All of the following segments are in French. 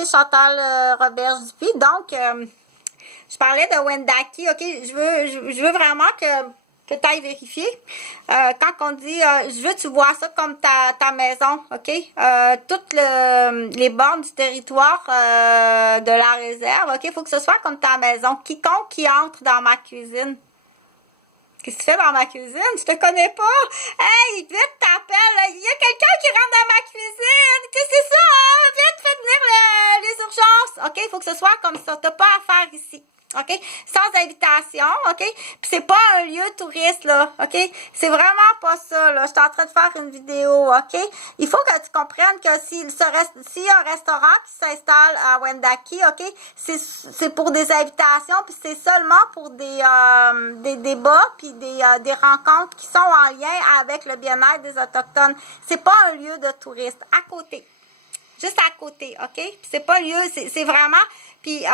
c'est Chantal Roberge-Dupuis. Donc, je parlais de Wendake, OK? Je veux vraiment que tu ailles vérifier. Quand on dit, je veux que tu vois ça comme ta maison, OK? Toutes les bornes du territoire de la réserve, OK? Il faut que ce soit comme ta maison. Quiconque qui entre dans ma cuisine. Qu'est-ce que tu fais dans ma cuisine? Je te connais pas. Hey, vite, t'appelles. Il y a quelqu'un qui rentre dans ma cuisine. Qu'est-ce que c'est ça? Hein? Vite, fais venir les urgences. OK? Il faut que ce soit comme ça. T'as pas à faire ici. OK? Sans invitation, OK? Puis c'est pas un lieu touriste, là, OK? C'est vraiment pas ça, là. Je suis en train de faire une vidéo, OK? Il faut que tu comprennes que s'il y a un restaurant qui s'installe à Wendake, OK? C'est pour des invitations, puis c'est seulement pour des débats, puis des rencontres qui sont en lien avec le bien-être des Autochtones. C'est pas un lieu de touristes. À côté. Juste à côté, OK? Puis c'est pas lieu, c'est vraiment... Puis,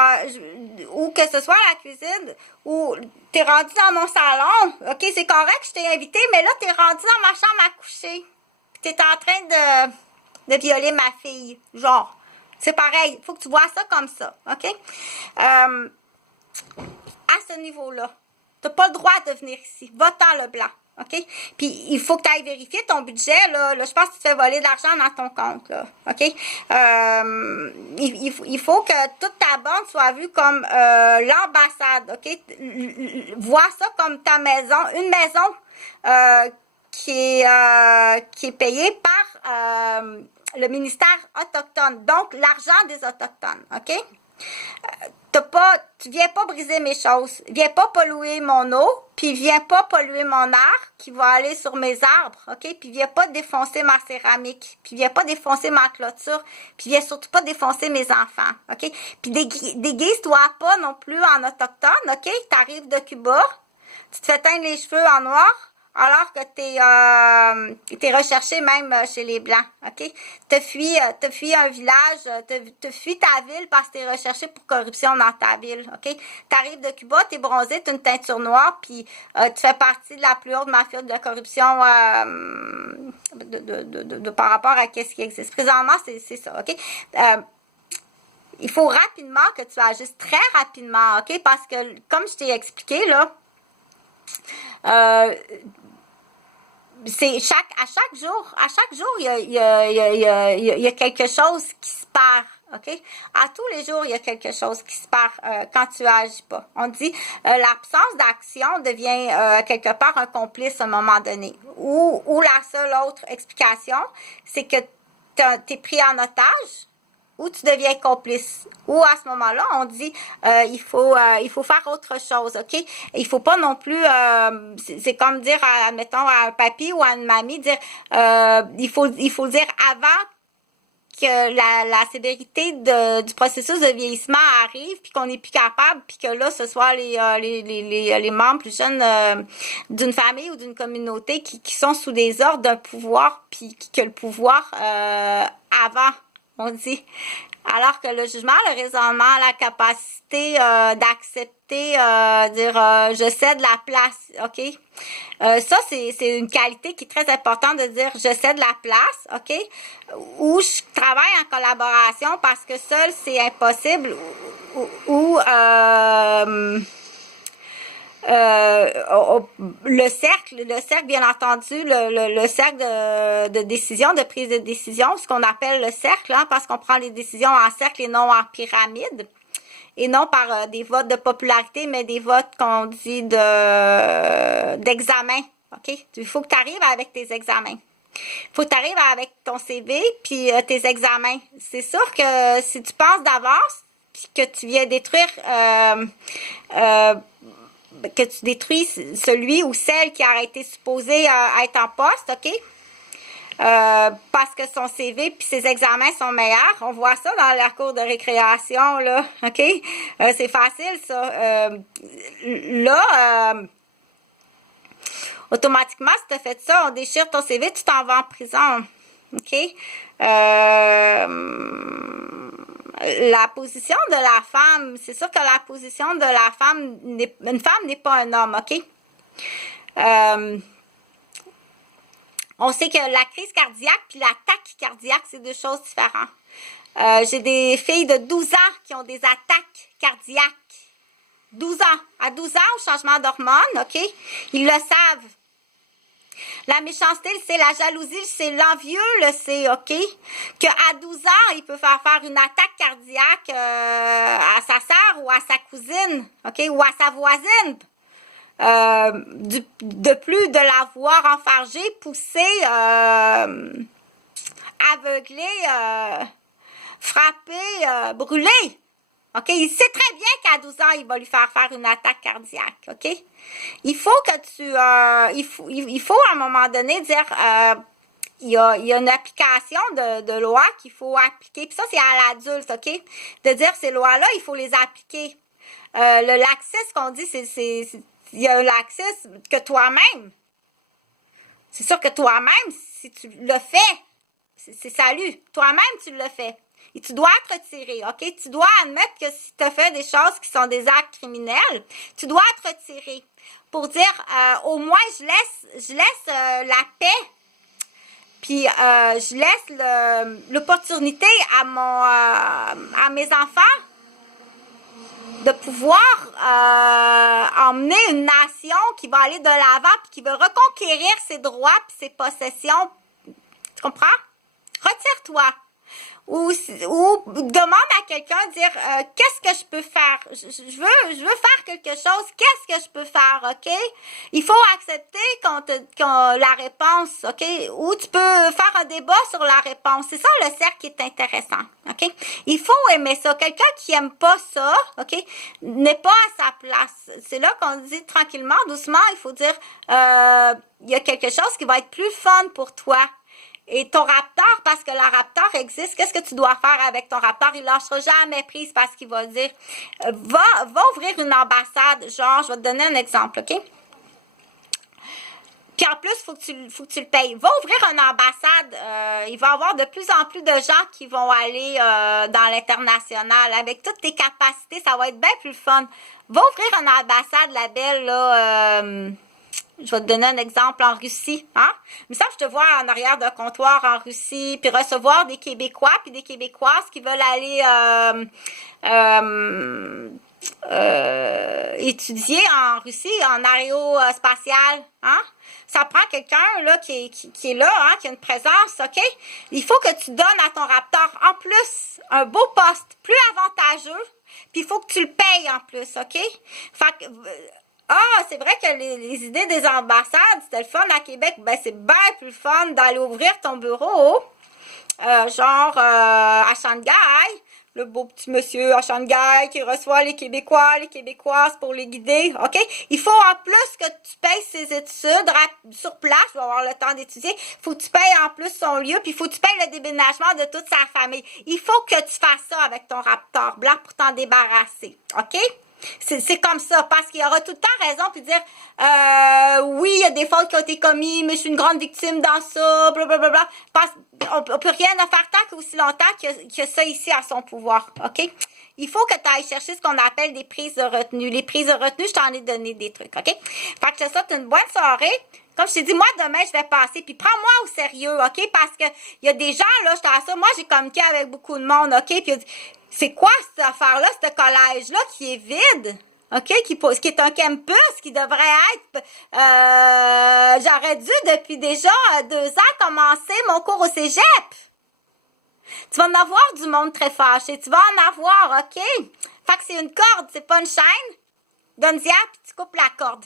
ou que ce soit la cuisine, ou t'es rendu dans mon salon, OK? C'est correct, je t'ai invité, mais là, t'es rendu dans ma chambre à coucher. Puis t'es en train de violer ma fille. Genre, c'est pareil. Faut que tu vois ça comme ça, OK? À ce niveau-là, t'as pas le droit de venir ici. Va-t'en le blanc. OK? Puis, il faut que tu ailles vérifier ton budget, là. Je pense que tu te fais voler de l'argent dans ton compte, là. OK? Il faut que toute ta banque soit vue comme l'ambassade, OK? Vois ça comme ta maison, une maison qui est payée par le ministère autochtone. Donc, l'argent des Autochtones, OK? Tu viens pas briser mes choses, viens pas polluer mon eau, puis viens pas polluer mon air qui va aller sur mes arbres, OK? Puis viens pas défoncer ma céramique, puis viens pas défoncer ma clôture, puis viens surtout pas défoncer mes enfants, OK? Puis déguise-toi pas non plus en autochtone, OK? T'arrives de Cuba, tu te fais teindre les cheveux en noir, alors que t'es recherché même chez les Blancs, OK? T'as fui un village, t'as fui ta ville parce que t'es recherché pour corruption dans ta ville, OK? T'arrives de Cuba, t'es bronzé, t'as une teinture noire, puis tu fais partie de la plus haute mafia de la corruption par rapport à ce qui existe. Présentement, c'est ça, OK? Il faut rapidement que tu agisses très rapidement, OK? Parce que, comme je t'ai expliqué, là, c'est à chaque jour, il y a quelque chose qui se perd, OK? À tous les jours, il y a quelque chose qui se perd quand tu agis pas. On dit l'absence d'action devient quelque part un complice à un moment donné. Ou la seule autre explication, c'est que t'es pris en otage, ou tu deviens complice. Ou à ce moment-là, on dit il faut faire autre chose, OK? Il faut pas non plus c'est comme dire admettons à un papy ou à une mamie dire il faut dire avant que la sévérité du processus de vieillissement arrive, puis qu'on n'est plus capable, puis que là, ce soit les membres plus jeunes d'une famille ou d'une communauté qui sont sous des ordres d'un pouvoir, puis que le pouvoir avant, on dit. Alors que le jugement, le raisonnement, la capacité d'accepter, dire je cède la place, OK? Ça, c'est une qualité qui est très importante de dire je cède la place, OK? Ou je travaille en collaboration parce que seul, c'est impossible. Ou le cercle, bien entendu, le cercle de décision, de prise de décision, ce qu'on appelle le cercle, hein, parce qu'on prend les décisions en cercle et non en pyramide, et non par des votes de popularité, mais des votes qu'on dit d'examen, OK? Il faut que tu arrives avec tes examens. Il faut que tu arrives avec ton CV puis tes examens. C'est sûr que si tu penses d'avance, puis que tu viens détruire que tu détruis celui ou celle qui a été supposé être en poste, OK? Parce que son CV puis ses examens sont meilleurs. On voit ça dans la cour de récréation, là, OK? C'est facile, ça. Automatiquement, si tu as fait ça, on déchire ton CV, tu t'en vas en prison, OK? La position de la femme, c'est sûr que la position de la femme, une femme n'est pas un homme, OK? On sait que la crise cardiaque puis la tachycardiaque, c'est deux choses différentes. J'ai des filles de 12 ans qui ont des attaques cardiaques. 12 ans. À 12 ans, au changement d'hormones, OK? Ils le savent. La méchanceté, c'est la jalousie, c'est l'envieux, le c'est, OK? Qu'à 12 ans, il peut faire une attaque cardiaque à sa sœur ou à sa cousine, OK? Ou à sa voisine. De plus de la voir enfargée, poussée, aveuglée, frappée, brûlée. OK? Il sait très bien qu'à 12 ans, il va lui faire une attaque cardiaque. OK? Il faut que il faut à un moment donné dire, il y a une application de loi qu'il faut appliquer. Puis ça, c'est à l'adulte, OK? De dire, ces lois-là, il faut les appliquer. Le laxisme qu'on dit, il y a un laxisme que toi-même. C'est sûr que toi-même, si tu le fais, c'est salut. Toi-même, tu le fais. Et tu dois te retirer, OK? Tu dois admettre que si tu as fait des choses qui sont des actes criminels, tu dois te retirer pour dire, au moins, je laisse la paix, puis je laisse l'opportunité à mes enfants de pouvoir emmener une nation qui va aller de l'avant, puis qui va reconquérir ses droits, puis ses possessions. Tu comprends? Retire-toi. Ou demande à quelqu'un, dire, qu'est-ce que je peux faire? Je veux faire quelque chose, qu'est-ce que je peux faire, OK? Il faut accepter la réponse, OK? Ou tu peux faire un débat sur la réponse. C'est ça le cercle qui est intéressant, OK? Il faut aimer ça. Quelqu'un qui aime pas ça, OK, n'est pas à sa place. C'est là qu'on dit tranquillement, doucement, il faut dire, il y a quelque chose qui va être plus fun pour toi. Et ton raptor, parce que le raptor existe, qu'est-ce que tu dois faire avec ton raptor? Il lâchera jamais prise parce qu'il va dire, va ouvrir une ambassade, genre, je vais te donner un exemple, OK? Puis en plus, faut que tu le payes. Va ouvrir une ambassade. Il va y avoir de plus en plus de gens qui vont aller dans l'international. Avec toutes tes capacités, ça va être bien plus fun. Va ouvrir une ambassade, la belle, là... je vais te donner un exemple en Russie, hein? Il me semble que je te vois en arrière d'un comptoir en Russie, puis recevoir des Québécois puis des Québécoises qui veulent aller étudier en Russie, en aérospatial, hein? Ça prend quelqu'un là qui est là, hein, qui a une présence, OK? Il faut que tu donnes à ton raptor en plus un beau poste, plus avantageux, puis il faut que tu le payes en plus, OK? Fait que... c'est vrai que les idées des ambassades, c'était le fun à Québec. Ben, c'est bien plus fun d'aller ouvrir ton bureau, à Shanghai. Le beau petit monsieur à Shanghai qui reçoit les Québécois, les Québécoises pour les guider, OK? Il faut en plus que tu payes ses études sur place, tu vas avoir le temps d'étudier. Il faut que tu payes en plus son lieu, puis il faut que tu payes le déménagement de toute sa famille. Il faut que tu fasses ça avec ton raptor blanc pour t'en débarrasser, OK? C'est comme ça, parce qu'il aura tout le temps raison, puis dire, oui, il y a des fautes qui ont été commises, mais je suis une grande victime dans ça, blablabla. On peut rien faire tant qu'aussi longtemps qu'il y a ça ici à son pouvoir, OK? Il faut que tu ailles chercher ce qu'on appelle des prises de retenue. Les prises de retenue, je t'en ai donné des trucs, OK? Fait que je te souhaite une bonne soirée. Comme je t'ai dit, moi, demain, je vais passer. Puis prends-moi au sérieux, OK? Parce que il y a des gens, là, je t'assure, moi, j'ai communiqué avec beaucoup de monde, OK? Puis c'est quoi cette affaire-là, ce collège-là qui est vide? OK? Qui est un campus, qui devrait être... j'aurais dû, depuis déjà 2 ans, commencer mon cours au cégep. Tu vas en avoir du monde très fâché. Tu vas en avoir, OK? Fait que c'est une corde, c'est pas une chaîne. Donne-y, puis tu coupes la corde.